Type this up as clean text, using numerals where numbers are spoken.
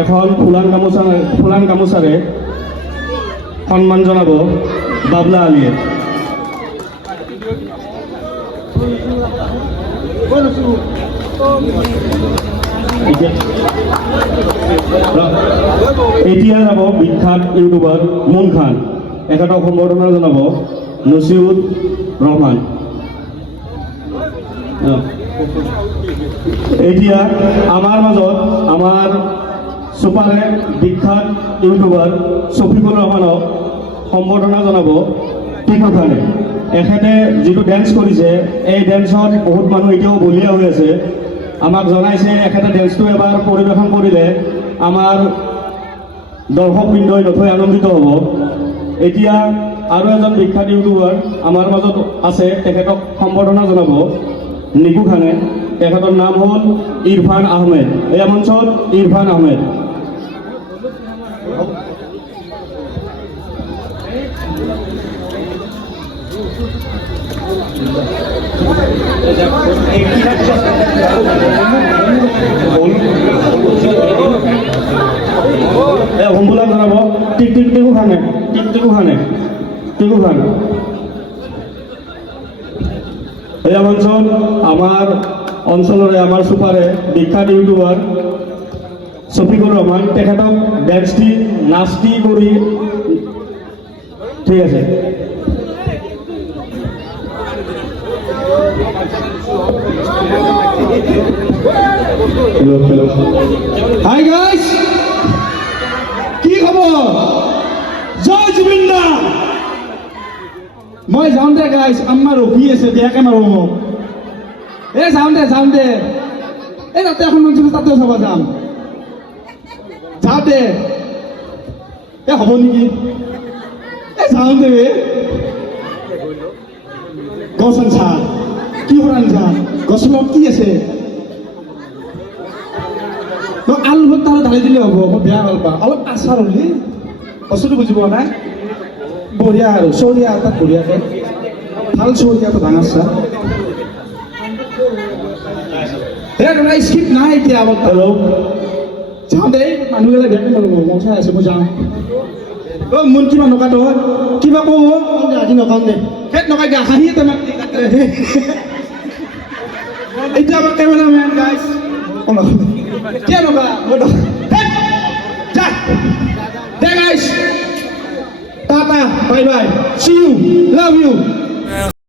এখন ফুলান গামোচাৰে সন্মান জনাব বাবলা আলীয়ে। এতিয়া যাব বিখ্যাত ইউটিউবাৰ মুন খান, এখেতক সম্বৰ্ধনা জনাব নছিউদ ৰহমান। এতিয়া আমাৰ মাজত আমাৰ চুপাৰে বিখ্যাত ইউটিউবাৰ শফিকুৰ ৰহমানক সম্বৰ্ধনা জনাব টিকু খানে। এখেতে যিটো ডেন্স কৰিছে এই ডেন্সত বহুত মানুহ এতিয়াও বলিয়া হৈ আছে। আমাক জনাইছে এখেতে ডেন্সটো এবাৰ পৰিৱেশন কৰিলে আমাৰ দৰ্শকবৃন্দই নথৈ আনন্দিত হ'ব। এতিয়া আৰু এজন বিখ্যাত ইউটিউবাৰ আমাৰ মাজত আছে, তেখেতক সম্বৰ্ধনা জনাব নিকু খানে। তেখেতৰ নাম হ'ল ইৰফান আহমেদ। এই মঞ্চত ইৰফান আহমেদ। সম্বোধন জনাব টিকু খানে। এই মঞ্চত আমাৰ অঞ্চলৰে আমাৰ চুপাৰে বিখ্যাত ইউটিউবাৰ শফিকুৰ ৰহমান, তেখেতক ডেন্সটি নাচটি কৰি ঠিক আছে। হাই গাইস, কি খবৰ? জয় জুবিন দা। মই যাওঁ দে গাইস, আমাৰ ৰখি আছে বেয়াকে মাৰো মোক। যাওঁ দে তাতে এখন মঞ্চ তাতে চাব যাম। যাওঁ দে হ'ব নেকি? যাওঁ দে। গছ আনছা কি আনছা? গছৰ লগত কি আছে? আলু ভত্তা ঢালি দিলে হ'ব। মই বেয়া ভাল পাওঁ। অলপ আচাৰ হ'লে বস্তুটো বুজি পোৱা নাই। বঢ়িয়া আৰু চৰিয়া তাত বঢ়িয়াকে ভাল চৰিয়াটো ডাঙৰ চাহ। স্কিপ নাই এতিয়া অলপ। যাওঁ দেই, মানুহবিলাক বেয়াকে মাৰিব। মন চাই আছে, মই যাওঁ। মন কিবা নকাটো কিবা কওঁ আজি নকাওঁ দে। সেই নকাই দিয়া হাঁহিয়ে তোমাক এতিয়া আমাৰ কেমেৰামেন গাইছ क्या नका guys, tata, bye bye, see you, love you.